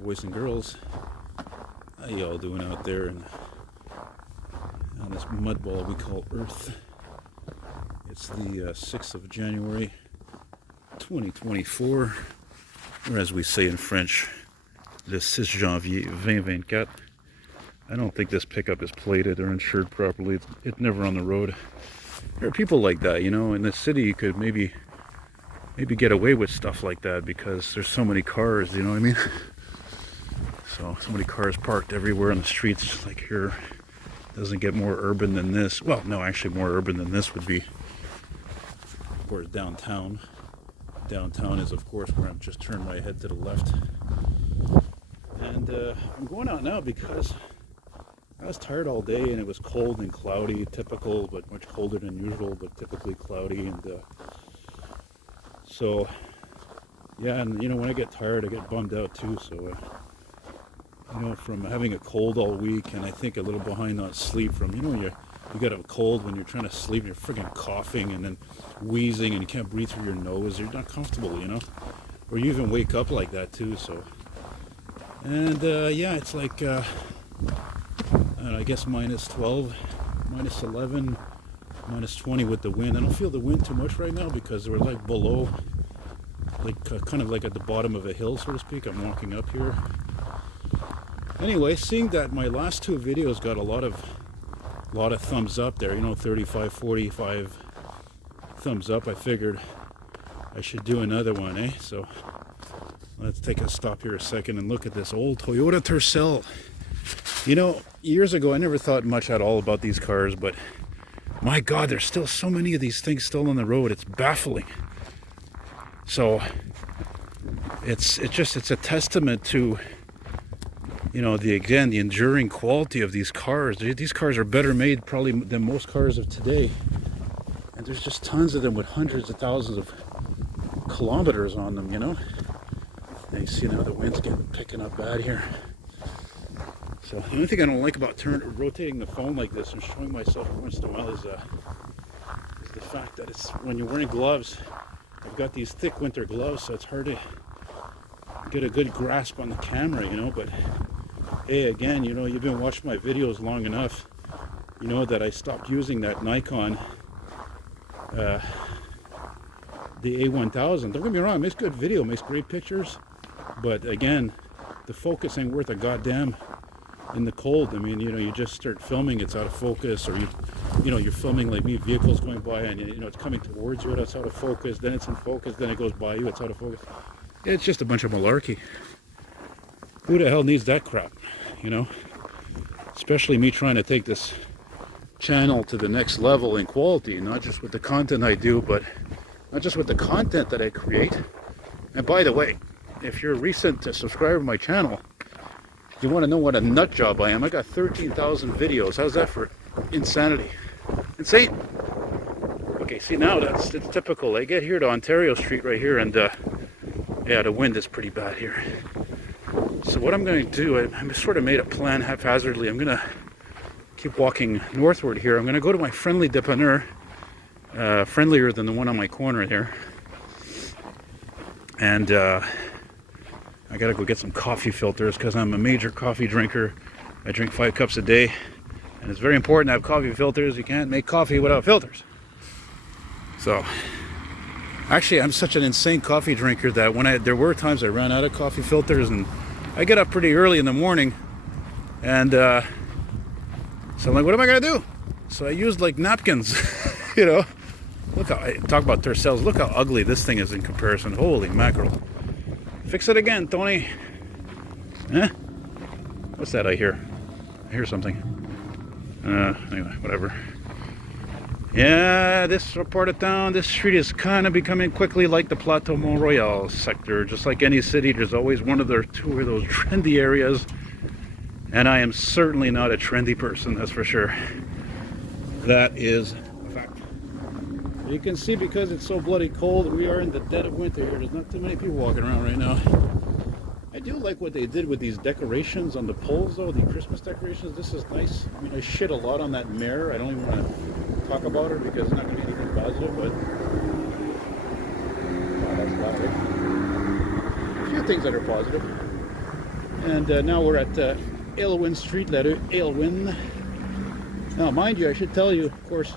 boys and girls. How y'all doing out there and on this mud ball we call Earth? It's the 6th of January 2024, or as we say in French, le 6 janvier 2024. I don't think this pickup is plated or insured properly. It's never on the road. There are people like that, you know. In the city you could maybe get away with stuff like that because there's so many cars, you know what I mean? So many cars parked everywhere on the streets. Like here, doesn't get more urban than this. Well, no, actually more urban than this would be, of course, downtown. Downtown is, of course, where I've just turned my head to the left. And I'm going out now because I was tired all day and it was cold and cloudy, typical, but much colder than usual, but typically cloudy. And so, yeah, and you know, when I get tired, I get bummed out too. So, you know, from having a cold all week, and I think a little behind on sleep from, you know, you got a cold when you're trying to sleep, you're friggin' coughing and then wheezing and you can't breathe through your nose, you're not comfortable, you know, or you even wake up like that too. So, and yeah, it's like I guess minus 12, minus 11, minus 20 with the wind. I don't feel the wind too much right now because we're like below, like kind of like at the bottom of a hill, so to speak. I'm walking up here. Anyway, seeing that my last two videos got a lot of thumbs up there, you know, 35, 45 thumbs up, I figured I should do another one, eh? So let's take a stop here a second and look at this old Toyota Tercel. You know, years ago I never thought much at all about these cars, but my God, there's still so many of these things still on the road. It's baffling. So it's a testament to, you know, the enduring quality of these cars. These cars are better made probably than most cars of today. And there's just tons of them with hundreds of thousands of kilometers on them, you know. And you see now the wind's picking up bad here. So the only thing I don't like about rotating the phone like this and showing myself once in a while is the fact that it's when you're wearing gloves. I've got these thick winter gloves, so it's hard to get a good grasp on the camera, you know. But hey, again, you know, you've been watching my videos long enough, you know that I stopped using that Nikon, the A1000. Don't get me wrong, it makes good video, makes great pictures, but again, the focus ain't worth a goddamn in the cold. I mean, you know, you just start filming, it's out of focus, or you know, you're filming like me, vehicles going by, and you know, it's coming towards you, it's out of focus, then it's in focus, then it goes by you, it's out of focus. It's just a bunch of malarkey. Who the hell needs that crap, you know? Especially me trying to take this channel to the next level in quality, not just with the content I do, but not just with the content that I create. And by the way, if you're a recent subscriber to my channel, you want to know what a nut job I am. I got 13,000 videos. How's that for insanity? Insane. Okay, see now it's typical. I get here to Ontario Street right here, and yeah, the wind is pretty bad here. So what I'm going to do, I sort of made a plan haphazardly. I'm going to keep walking northward here. I'm going to go to my friendly dépanneur, friendlier than the one on my corner there. And I gotta go get some coffee filters because I'm a major coffee drinker. I drink 5 cups a day, and it's very important to have coffee filters. You can't make coffee without filters. So, actually, I'm such an insane coffee drinker that there were times I ran out of coffee filters, and I get up pretty early in the morning, and so I'm like, what am I gonna do? So I used like napkins, you know. Look how I talk about Tercels. Look how ugly this thing is in comparison. Holy mackerel! Fix it again, Tony. Eh? What's that I hear? I hear something. Anyway, whatever. Yeah, this part of town, this street is kind of becoming quickly like the Plateau Montreal'S sector. Just like any city, there's always one of the two of those trendy areas. And I am certainly not a trendy person, that's for sure. That is a fact. You can see because it's so bloody cold, we are in the dead of winter here. There's not too many people walking around right now. I do like what they did with these decorations on the poles though, the Christmas decorations. This is nice. I mean, I shit a lot on that mare. I don't even want to talk about her because it's not going to be anything positive, but wow, that's about it. A few things that are positive. And now we're at Aylwin Street, letter Aylwin. Now, mind you, I should tell you, of course,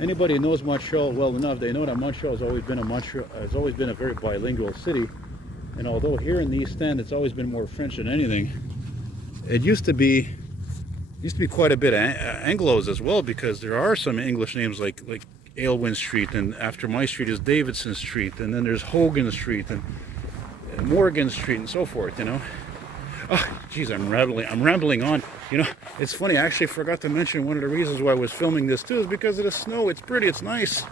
anybody who knows Montreal well enough, they know that Montreal has always been a very bilingual city. And although here in the East End, it's always been more French than anything, it used to be quite a bit of Anglos as well, because there are some English names like Aylwin Street, and after my street is Davidson Street, and then there's Hogan Street and Morgan Street and so forth, you know. Oh, geez, I'm rambling on. You know, it's funny, I actually forgot to mention one of the reasons why I was filming this too is because of the snow. It's pretty, it's nice.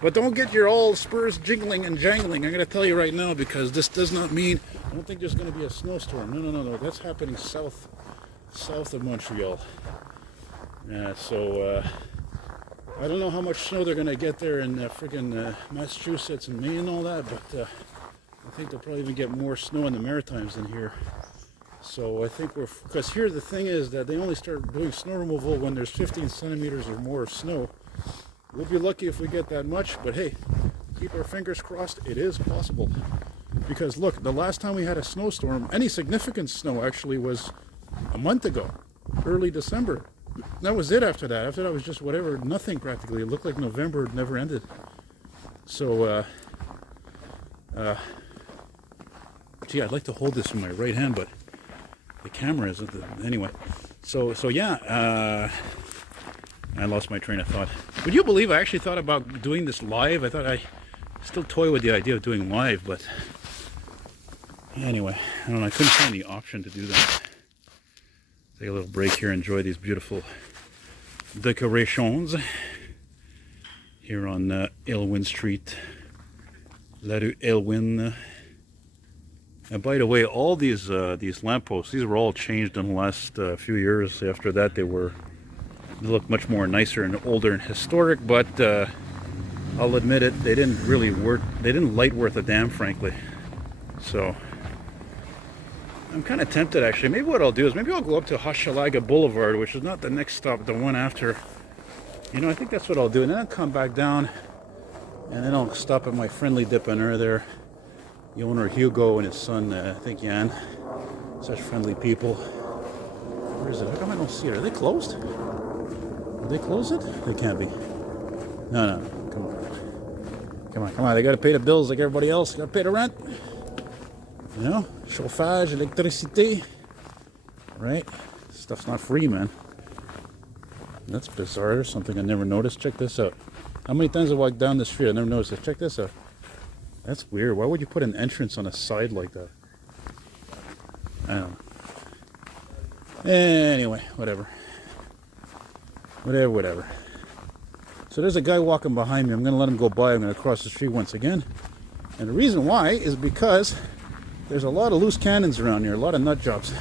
But don't get your all spurs jiggling and jangling. I'm going to tell you right now, because this does not mean, I don't think there's going to be a snowstorm. No. That's happening south of Montreal. So I don't know how much snow they're going to get there in friggin' Massachusetts and Maine and all that, but I think they'll probably even get more snow in the Maritimes than here. So I think because here the thing is that they only start doing snow removal when there's 15 centimeters or more of snow. We'll be lucky if we get that much, but hey, keep our fingers crossed, it is possible. Because look, the last time we had a snowstorm, any significant snow actually, was a month ago, early December. That was it after that. After that was just whatever, nothing practically. It looked like November never ended. So, gee, I'd like to hold this in my right hand, but the camera isn't. Anyway, so yeah, I lost my train of thought. Would you believe I actually thought about doing this live? I thought I still toy with the idea of doing live, but anyway, I don't know. I couldn't find the option to do that. Take a little break here, enjoy these beautiful decorations here on Aylwin Street, La Rue Aylwin. And by the way, all these lampposts, these were all changed in the last few years. After that, they look much more nicer and older and historic. But I'll admit it, they didn't really work. They didn't light worth a damn, frankly. So I'm kind of tempted, actually. Maybe what I'll do is maybe I'll go up to Hochelaga Boulevard, which is not the next stop, the one after. You know, I think that's what I'll do, and then I'll come back down, and then I'll stop at my friendly dipper there. The owner Hugo and his son, I think Jan, such friendly people. Where is it? How come I don't see it? Are they closed? Did they close it? They can't be. No. Come on. They got to pay the bills like everybody else. Got to pay the rent. You know, chauffage, electricité. Right? Stuff's not free, man. That's bizarre. There's something I never noticed. Check this out. How many times I walked down the street I never noticed this? Check this out. That's weird. Why would you put an entrance on a side like that? I don't know. Anyway, whatever. So there's a guy walking behind me. I'm going to let him go by. I'm going to cross the street once again. And the reason why is because there's a lot of loose cannons around here. A lot of nut jobs.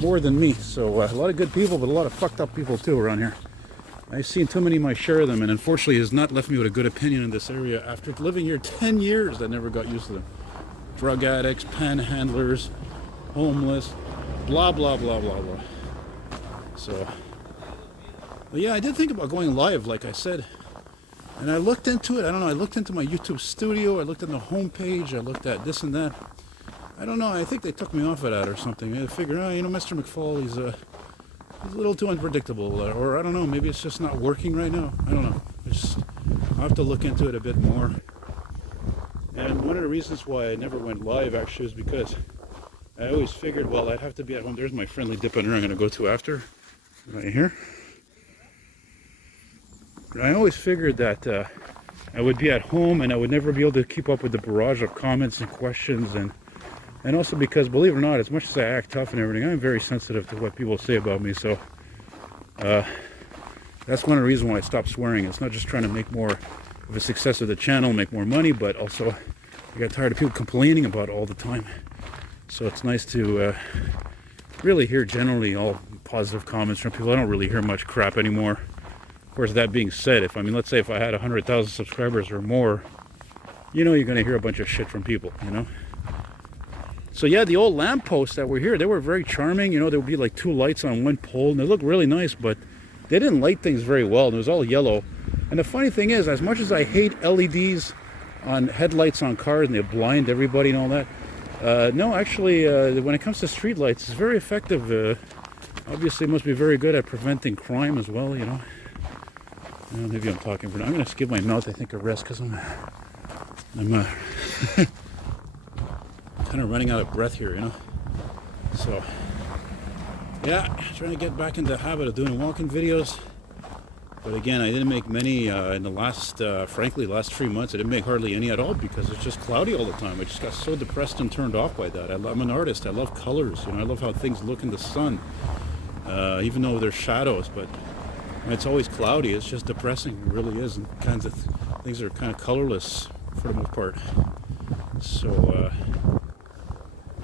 More than me. So a lot of good people, but a lot of fucked up people too around here. I've seen too many my share of them, and unfortunately has not left me with a good opinion in this area. After living here 10 years, I never got used to them. Drug addicts, panhandlers, homeless, blah, blah, blah, blah, blah. So, but yeah, I did think about going live, like I said. And I looked into it. I don't know. I looked into my YouTube studio. I looked at the homepage. I looked at this and that. I don't know. I think they took me off of that or something. I figured, Mr. McFall, he's a little too unpredictable, or I don't know, maybe it's just not working right now. I don't know. I'll have to look into it a bit more. And one of the reasons why I never went live actually is because I always figured, well, I'd have to be at home. There's my friendly dipper I'm going to go to after, right here. I always figured that I would be at home and I would never be able to keep up with the barrage of comments and questions, and also because, believe it or not, as much as I act tough and everything, I'm very sensitive to what people say about me. So that's one of the reasons why I stopped swearing. It's not just trying to make more of a success of the channel, make more money, but also I got tired of people complaining about it all the time. So it's nice to really hear generally all positive comments from people. I don't really hear much crap anymore. Of course, that being said, let's say if I had 100,000 subscribers or more, you're going to hear a bunch of shit from people, So yeah, the old lampposts that were here, they were very charming. There would be like 2 lights on one pole, and they looked really nice, but they didn't light things very well, and it was all yellow. And the funny thing is, as much as I hate LEDs on headlights on cars, and they blind everybody and all that, No, actually, when it comes to streetlights, it's very effective. Obviously, it must be very good at preventing crime as well, you know. Maybe I'm talking for now. I'm going to give my mouth, I think, a rest because I'm kind of running out of breath here, you know. So, yeah, trying to get back into the habit of doing walking videos. But again, I didn't make many in the last, frankly, last 3 months. I didn't make hardly any at all because it's just cloudy all the time. I just got so depressed and turned off by that. I'm an artist. I love colors. You know, I love how things look in the sun, even though there's shadows. But when it's always cloudy, it's just depressing. It really is. And kinds of things are kind of colorless for the most part. So,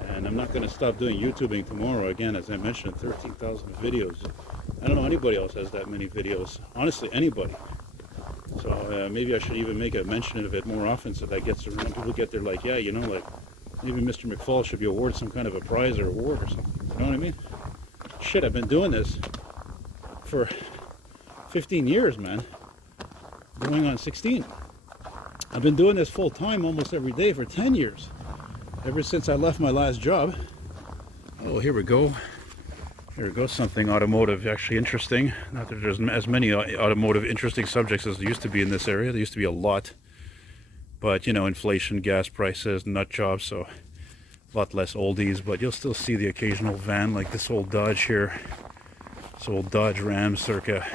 and I'm not going to stop doing YouTubing tomorrow. Again, as I mentioned, 13,000 videos. I don't know anybody else has that many videos. Honestly, anybody. So maybe I should even make a mention of it more often so that gets around. People get there like, yeah, you know, like maybe Mr. McFall should be awarded some kind of a prize or award or something. You know what I mean? Shit, I've been doing this for 15 years, man. Going on 16. I've been doing this full time almost every day for 10 years. Ever since I left my last job. Oh, here we go. There goes something automotive, actually interesting. Not that there's as many automotive interesting subjects as there used to be in this area. There used to be a lot. But, you know, inflation, gas prices, nut jobs, so a lot less oldies. But you'll still see the occasional van like this old Dodge here. This old Dodge Ram circa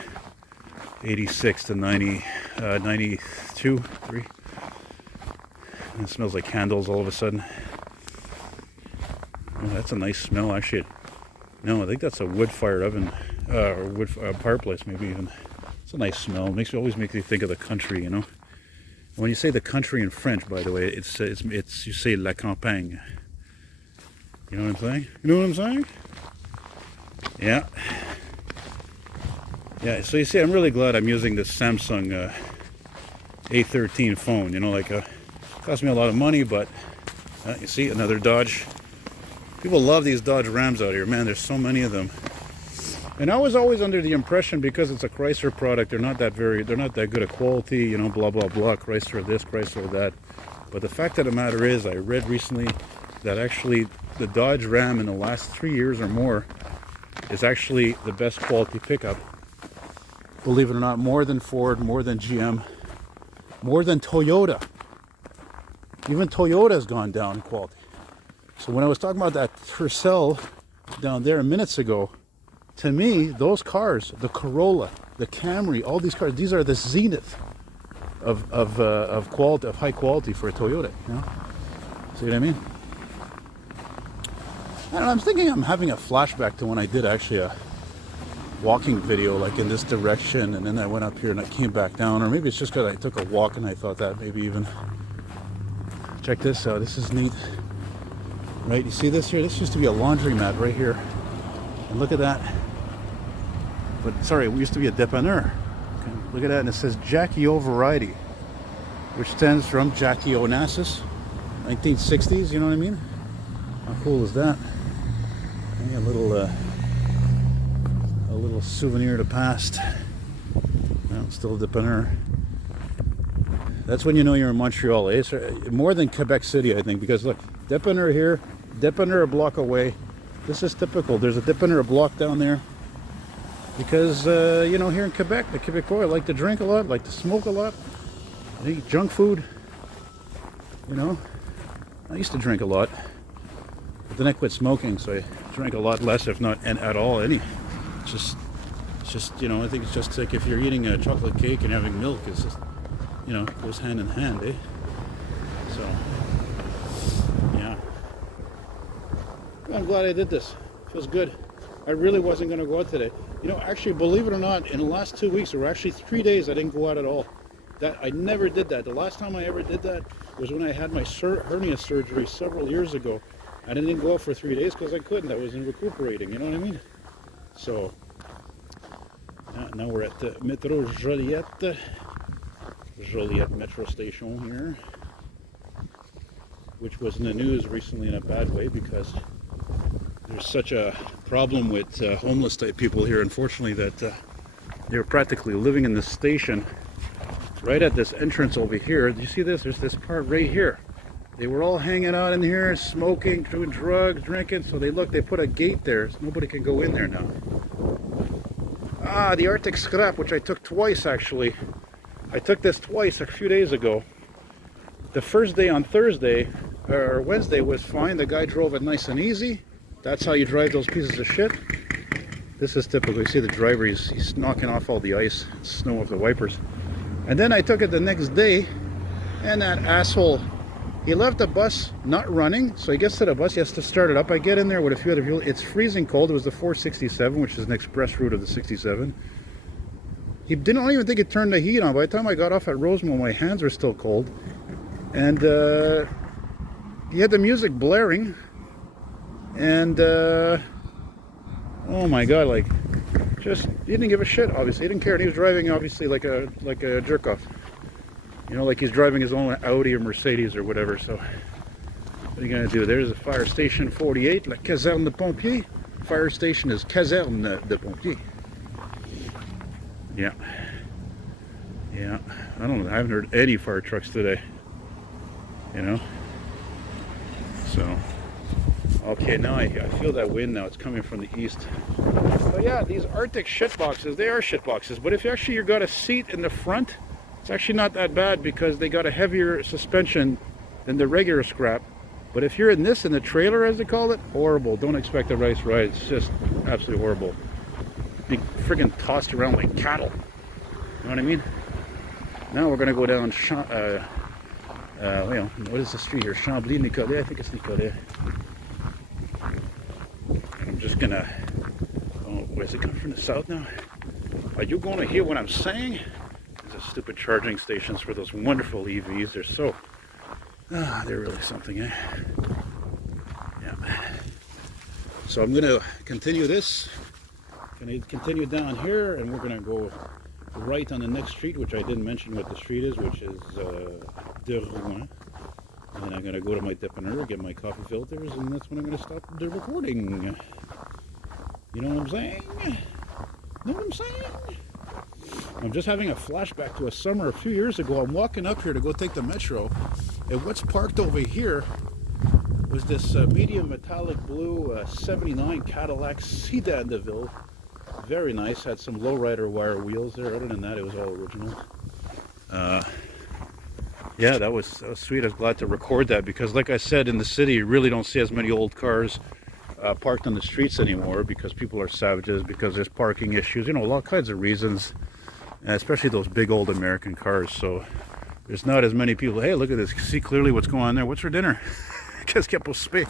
86 to 90, 92, 3. And it smells like candles all of a sudden. Oh, that's a nice smell, actually. No, I think that's a wood-fired oven, or wood fireplace, maybe even. It's a nice smell. It always makes you think of the country, you know. When you say the country in French, by the way, it's you say la campagne. You know what I'm saying? You know what I'm saying? Yeah. Yeah. So you see, I'm really glad I'm using this Samsung A13 phone. You know, like cost me a lot of money, but you see, another Dodge. People love these Dodge Rams out here, man. There's so many of them. And I was always under the impression because it's a Chrysler product, they're not that good at quality, you know, blah blah blah, Chrysler this, Chrysler that. But the fact of the matter is, I read recently that actually the Dodge Ram in the last 3 years or more is actually the best quality pickup. Believe it or not, more than Ford, more than GM, more than Toyota. Even Toyota has gone down in quality. So when I was talking about that Tercel down there minutes ago, to me, those cars, the Corolla, the Camry, all these cars, these are the zenith of quality, of high quality for a Toyota. You know? See what I mean? And I'm thinking I'm having a flashback to when I did actually a walking video, like in this direction, and then I went up here and I came back down, or maybe it's just because I took a walk and I thought that maybe even. Check this out. This is neat. Right, you see this here? This used to be a laundromat right here. And look at that. But sorry, it used to be a dépanneur. Okay, look at that, and it says Jackie O variety, which stands from Jackie Onassis, 1960s, you know what I mean? How cool is that? Okay, a little souvenir to past. Well, still a dépanneur. That's when you know you're in Montreal. Eh? More than Quebec City, I think, because look, dépanneur here, dépanneur a block away. This is typical. There's a dépanneur a block down there. Because, you know, here in Quebec, the Quebecois like to drink a lot, like to smoke a lot. They eat junk food. You know, I used to drink a lot. But then I quit smoking, so I drank a lot less, if not at all. It's just, you know, I think it's just like if you're eating a chocolate cake and having milk, it's just, you know, goes hand in hand, eh? So, yeah. I'm glad I did this. Feels good. I really wasn't going to go out today. You know, actually, believe it or not, in the last 2 weeks, or actually 3 days, I didn't go out at all. That I never did that. The last time I ever did that was when I had my hernia surgery several years ago. I didn't go out for 3 days because I couldn't. I was in recuperating, you know what I mean? So, now we're at the Metro Joliette metro station here, which was in the news recently in a bad way because there's such a problem with homeless type people here, unfortunately, that they're practically living in the station right at this entrance over here. Do you see this? There's this part right here. They were all hanging out in here, smoking, doing drugs, drinking. So they put a gate there, so nobody can go in there now. Ah, the Arctic scrap, which I took twice actually. I took this twice a few days ago. The first day on Thursday, or Wednesday, was fine. The guy drove it nice and easy. That's how you drive those pieces of shit. This is typical. You see the driver, he's knocking off all the ice, snow off the wipers. And then I took it the next day, and that asshole, he left the bus not running, so he gets to the bus, he has to start it up. I get in there with a few other people. It's freezing cold. It was the 467, which is an express route of the 67. I don't even think it turned the heat on. By the time I got off at Rosemont, my hands were still cold. And he had the music blaring. And, oh my God, like, just, he didn't give a shit, obviously. He didn't care. And he was driving, obviously, like a jerk-off. You know, like he's driving his own Audi or Mercedes or whatever. So, what are you going to do? There's a fire station 48, la caserne de pompiers. Fire station is caserne de pompiers. Yeah. Yeah. I don't know. I haven't heard any fire trucks today. You know? So, okay, now I feel that wind now. It's coming from the east. So yeah, these Arctic shit boxes, they are shit boxes. But if you've got a seat in the front, it's actually not that bad because they got a heavier suspension than the regular scrap. But if you're in the trailer as they call it, horrible. Don't expect a nice ride. It's just absolutely horrible. Be friggin' tossed around like cattle. You know what I mean? Now we're gonna go down well, what is the street here? Chambly, Nicolet, I think it's Nicolet. I'm just gonna, oh, where's it coming from the south now? Are you gonna hear what I'm saying? These are stupid charging stations for those wonderful EVs. They're so, they're really something, eh? Yeah. So I'm gonna continue this. Gonna continue down here, and we're gonna go right on the next street, which I didn't mention what the street is, which is de Rouen. And I'm going to go to my dépanneur, get my coffee filters, and that's when I'm going to stop the recording. You know what I'm saying? Know what I'm saying? I'm just having a flashback to a summer a few years ago. I'm walking up here to go take the metro, and what's parked over here was this medium metallic blue 79 Cadillac Sedan de Ville. Very nice. Had some lowrider wire wheels there. Other than that, it was all original. Yeah, that was sweet. I was glad to record that because, like I said, in the city, you really don't see as many old cars parked on the streets anymore because people are savages, because there's parking issues. You know, all kinds of reasons, especially those big old American cars. So there's not as many people. Hey, look at this. See clearly what's going on there. What's for dinner? Qu'est-ce qu'il y a pour souper?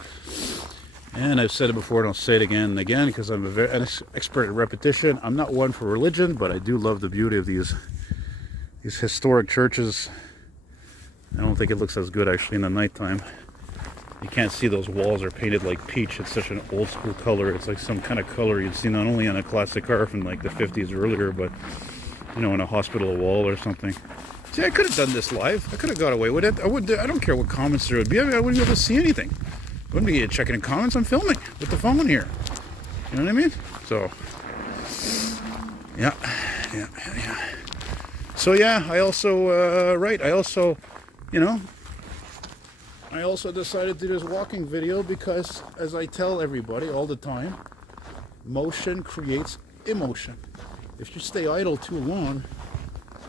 And I've said it before, don't say it again and again, because I'm an expert at repetition. I'm not one for religion, but I do love the beauty of these historic churches. I don't think it looks as good actually in the nighttime. You can't see those walls are painted like peach. It's such an old school color. It's like some kind of color you'd see not only on a classic car from like the 50s or earlier, but you know, in a hospital wall or something. See, I could have done this live. I could have got away with it. I don't care what comments there would be. I wouldn't be able to see anything. I wouldn't be checking in comments. I'm filming with the phone here. You know what I mean? So, yeah. So yeah, I also, I also decided to do this walking video because, as I tell everybody all the time, motion creates emotion. If you stay idle too long,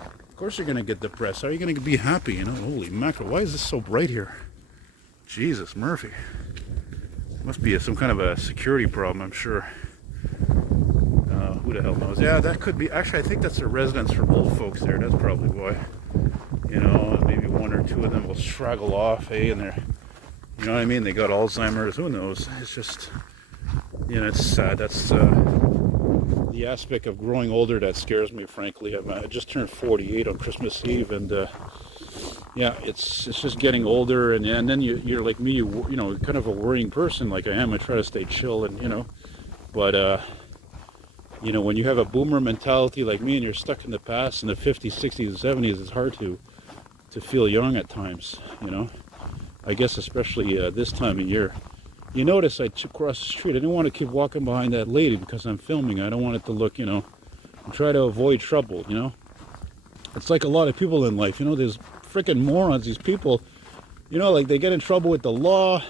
of course you're going to get depressed. How are you going to be happy? You know, holy mackerel, why is this so bright here? Jesus, Murphy. Must be some kind of a security problem, I'm sure. Who the hell knows? Yeah, that could be. Actually, I think that's a residence for old folks there. That's probably why. You know, maybe one or two of them will straggle off, hey, and they're, you know what I mean? They got Alzheimer's. Who knows? It's just, you know, it's sad. That's the aspect of growing older that scares me, frankly. I just turned 48 on Christmas Eve, and yeah, it's just getting older, and then you're like me, you know, kind of a worrying person like I am. I try to stay chill, and you know, but you know, when you have a boomer mentality like me and you're stuck in the past, in the 50s, 60s, and 70s, it's hard to feel young at times, you know. I guess especially this time of year. You notice I took across the street. I didn't want to keep walking behind that lady because I'm filming. I don't want it to look, you know, I try to avoid trouble, you know. It's like a lot of people in life, you know, there's freaking morons, these people You know, like they get in trouble with the law,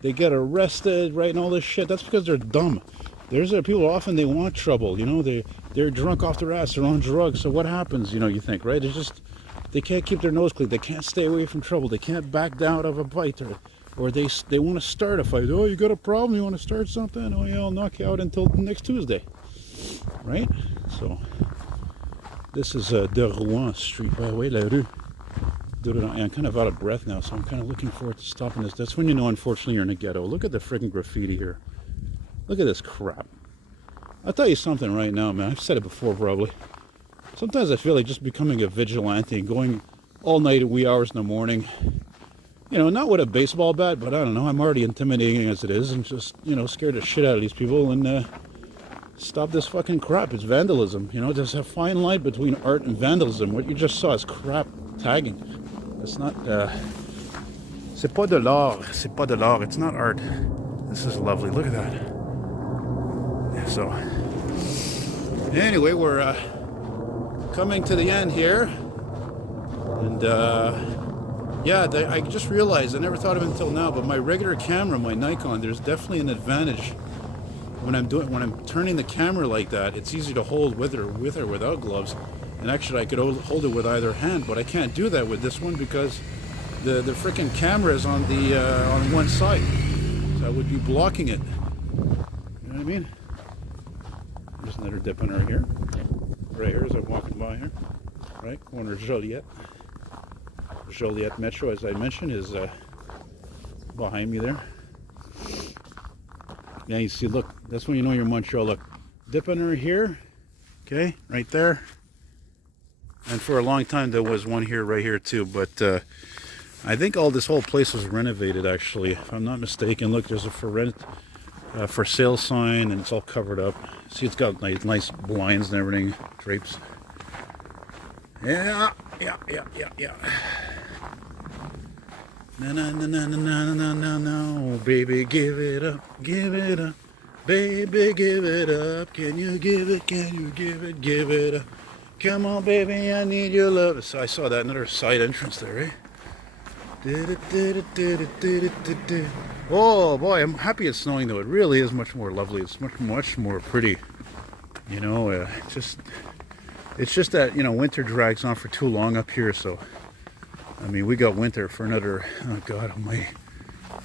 they get arrested, right, and all this shit. That's because they're dumb. There's people often they want trouble. You know, they're drunk off their ass, they're on drugs. So what happens? You know, you think, right? It's just they can't keep their nose clean. They can't stay away from trouble. They can't back down of a fight, or they want to start a fight. Oh, you got a problem? You want to start something? Oh yeah, I'll knock you out until next Tuesday, right? So this is De Rouen Street, by the way, La Rue. I'm kind of out of breath now, so I'm kind of looking forward to stopping this. That's when you know, unfortunately, you're in a ghetto. Look at the freaking graffiti here. Look at this crap. I'll tell you something right now, man. I've said it before, probably. Sometimes I feel like just becoming a vigilante and going all night at wee hours in the morning. You know, not with a baseball bat, but I don't know. I'm already intimidating as it is, and just, you know, scared the shit out of these people, and stop this fucking crap. It's vandalism. You know, there's a fine line between art and vandalism. What you just saw is crap tagging. It's not, c'est pas de l'art. C'est pas de l'art. It's not art. This is lovely. Look at that. Yeah, so, anyway, we're coming to the end here. And, yeah, I just realized, I never thought of it until now, but my regular camera, my Nikon, there's definitely an advantage. When I'm turning the camera like that, it's easy to hold with or without gloves. And actually, I could hold it with either hand, but I can't do that with this one because the freaking camera is on the on one side, so I would be blocking it. You know what I mean? There's another dip in her here, right here as I'm walking by here, right corner Joliet Metro, as I mentioned, is behind me there. Yeah, you see, look, that's when you know you're in Montreal. Look, dip in her here, okay, right there. And for a long time there was one here, right here too, but I think this whole place was renovated, actually, if I'm not mistaken. Look, there's a for sale sign, and it's all covered up. See, it's got nice blinds and everything, drapes. Yeah. No, baby, give it up, baby, give it up. Can you give it up? Come on, baby, I need your love. So I saw that, another side entrance there, right? Oh boy, I'm happy it's snowing though. It really is much more lovely. It's much more pretty. You know, it's just that, you know, winter drags on for too long up here. So, I mean, we got winter for another, oh God,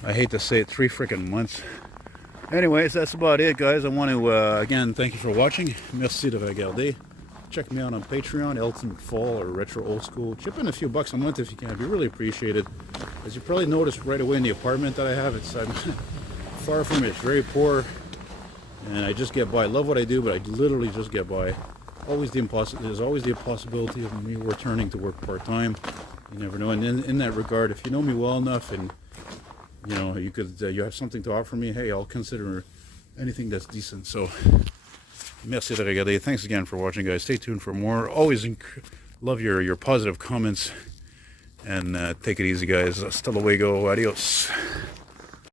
I hate to say it, 3 freaking months. Anyways, that's about it, guys. I want to, again, thank you for watching. Merci de regarder. Check me out on Patreon, Elton McFall or Retro Old School. Chip in a few bucks a month if you can. It'd be really appreciated. As you probably noticed right away in the apartment that I have, I'm far from it. It's very poor, and I just get by. I love what I do, but I literally just get by. There's always the possibility of me returning to work part-time. You never know. And in that regard, if you know me well enough, and you know you have something to offer me, hey, I'll consider anything that's decent. So. Merci de regarder. Thanks again for watching, guys. Stay tuned for more. Always love your positive comments. And take it easy, guys. Hasta luego. Adios.